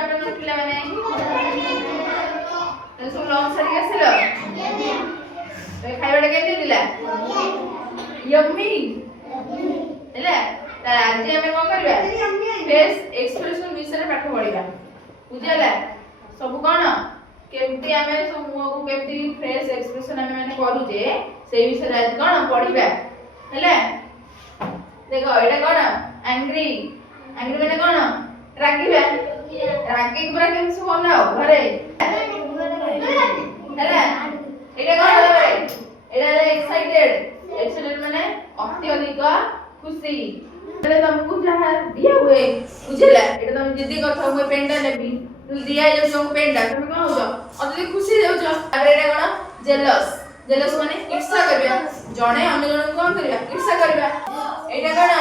afternoon ପିଲାମାନେ ସବୁ launch ସାରିକି ଆସିଲ ଖାଇବାଟା କେମିତି ଥିଲା ୟମ୍ମି ହେଲା ଆଜି ଆମେ କଣ କରିବା ଫେସ୍ ଏକ୍ସପ୍ରେସନ ବିଷୟରେ ପାଠ ପଢିବା ବୁଝିଲା ସବୁ କଣ କେମିତି ଆମେ ସବୁ ମୁହଁକୁ କେମିତି ଫେସ୍ ଏକ୍ସପ୍ରେସନ ଆମେ ମାନେ କରୁଛେ ସେଇ ବିଷୟରେ ଆଜି କଣ ପଢିବା ହେଲା ଦେଖ ଏଇଟା କଣ ଆଙ୍ଗ୍ରି ଆଙ୍ଗ୍ରି ମାନେ କଣ ରାଗିବା ରାଗିକି ପୁରା କେମିତି ସବୁ ବନାଅ ଘରେ ହେଲା ଏଇଟା କଣ ତାପରେ ଏଇଟା ହେଲା ଏକ୍ସାଇଟେଡ ଏକ୍ସାଇଟେଡ ମାନେ ଅତ୍ୟଧିକ ଖୁସି એટલે તમକୁ ଯାହା ଦିଆ ହୁଏ ବୁଝିଲା ଏଟା ତମେ ଜିଦି କଥା ମୁଁ ପେନଟା ନେବି ଦିଆ ଯାଉ ତମକୁ ପେନଟା ତମେ କଣ ହଉଛ ଅତି ଖୁସି ଯାଉଛ ତାପରେ ଏଟା କଣ ଜେଲସ୍ ଜେଲସ୍ ମାନେ ଈର୍ଷା କରିବା ଜଣେ ଅନ୍ୟ ଜଣଙ୍କୁ କଣ କରିବା ଈର୍ଷା କରିବା ଏଇଟା କଣ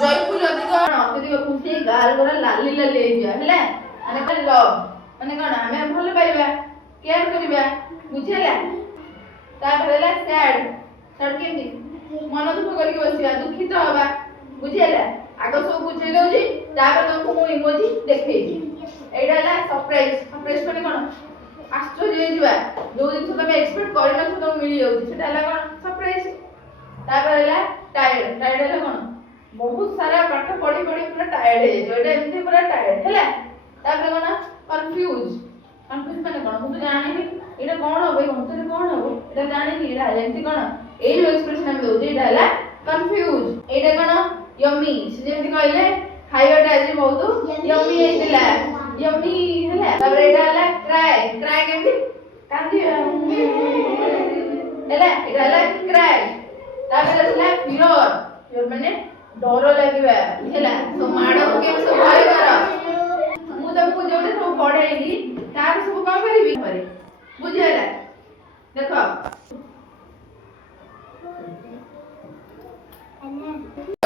ଜୟଫୁଲ ଅତ୍ୟଧିକ ଖୁସି ଗାଲ ଗୋରା ଲାଲି ଲାଲି ହେଇଯିବା ହେଲା ମାନେ କଣ ଲଭ ମାନେ କଣ ଆମେ ଭଲ ପାଇବା କେୟାର କରିବା ବୁଝିଲା ତାପରେ ହେଲା ସ୍ୟାଡ ସ୍ୟାଡ କେମିତି ମନ ଦୁଃଖ କରିକି ବସିବା ଦୁଃଖିତ ହବା ବୁଝିଲା ଆଗ ସବୁ ବୁଝେଇ ଦଉଛି ତାପରେ ତମକୁ ମୁଁ ଇମୋଜି ଦେଖେଇବି ଏଇଟା ହେଲା ସରପ୍ରାଇଜ ସରପ୍ରାଇଜ ମାନେ କଣ ଆଶ୍ଚର୍ଯ୍ୟ ହେଇଯିବା ଯୋଉ ଜିନିଷ ତମେ ଏକ୍ସପେକ୍ଟ କରିନଥିବ ତମକୁ ମିଳିଯାଉଛି ସେଟା ହେଲା କଣ ସରପ୍ରାଇଜ ତାପରେ ହେଲା ଟାୟାର୍ଡ ଟାୟାର୍ଡ ହେଲା କଣ ବହୁତ ସାରା ପାଠ ପଢି ପଢି ପୁରା ଟାୟାର୍ଡ ହେଇଯିବ ଏଇଟା ଏମିତି ପୁରା ଟାୟାର୍ଡ ହେଲା ତାପରେ କଣ କନଫ୍ୟୁଜ କନଫ୍ୟୁଜ ମାନେ କଣ ମୁଁ ତ ଜାଣିନି ଏଇଟା କଣ ହବ ଏଇ ଅନ୍ତରେ କଣ ହବ ଏଇଟା ଜାଣିନି ଏଇଟା ଏମିତି କଣ ଏଇ ଯୋଉ ଏକ୍ସପ୍ରେସନ ଆମେ ଦଉଛେ ଏଇଟା ହେଲା କନଫ୍ୟୁଜ ଏଇଟା କଣ ୟମ୍ମି ସେ ଯେମିତି କହିଲେ ଖାଇବାଟା ଆଜି ବହୁତ ୟମ୍ମି ହେଇଥିଲା ୟମ୍ମି ହେଲା ତାପରେ ଏଇଟା ହେଲା କ୍ରାଏ କ୍ରାଏ କେମିତି କାନ୍ଦିବା ହେଲା ଏଇଟା ହେଲା କ୍ରାଏ ତାପରେ ହେଲା ଫିୟର ଫିୟର ମାନେ ଡର ଲାଗିବା ହେଲା ତ ମାଡକୁ କେମିତି ସବୁ ଭୟ କର ମୁଁ ତମକୁ ଯୋଉଟା ସବୁ ପଢେଇଲି ତାର ସବୁ କଣ କରିବି ଘରେ ବୁଝିଲା ଦେଖ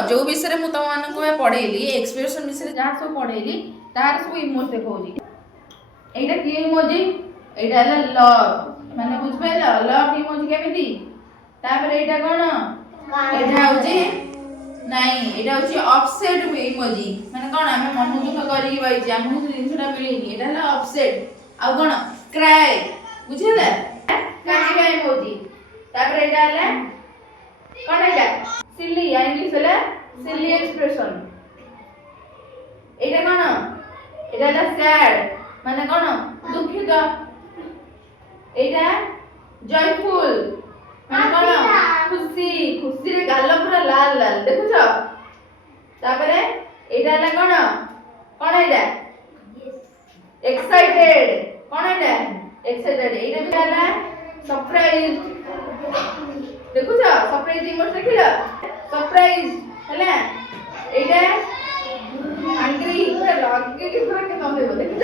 जो विषय मु तुम मानक पढ़ेली एक्सप्रेशन विषय जहाँ सब पढ़ेली तार सब इमोजी देखौली एटा की इमोजी एटा है लव माने बुझ पाइला लव इमोजी केमिति तापर एटा कोन एटा होची नहीं एटा होची ऑफसेट इमोजी माने कोन हमें मन दुख करी बइची हमहु जिंसटा मिलिनी एटा है ऑफसेट आ कोन क्राई बुझिला क्राई इमोजी तापर एटा है कोन एटा सिली इंग्लिश है सिली एक्सप्रेशन एटा कोन एटा है सैड माने कोन दुखित एटा जयफुल माने कोन खुशी खुशी रे गाल पूरा लाल लाल देखुछ तापरे एटा है कोन कोन एटा एक्साइटेड कोन एटा एक्साइटेड एटा भी है सरप्राइज देखुछ सरप्राइज इमोज देखिला सरप्राइज हैला एटा एंग्री पूरा लगे कि पूरा के तमे देखुछ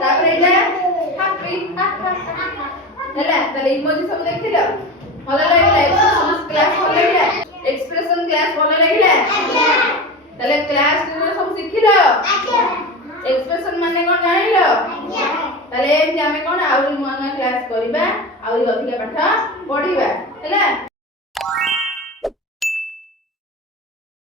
तापर एटा हैप्पी हैला तले इमोजी सब देखिला भलो लागिला एक्सप्रेशन क्लास भलो लागिला एक्सप्रेशन क्लास भलो लागिला तले क्लास रे सब सिखिला एक्सप्रेशन माने कोन जानिलो तले एमति हमें कोन आउरी नुवा नुवा क्लास करिबा आउरी अधिक पाठ पढिबा हैला।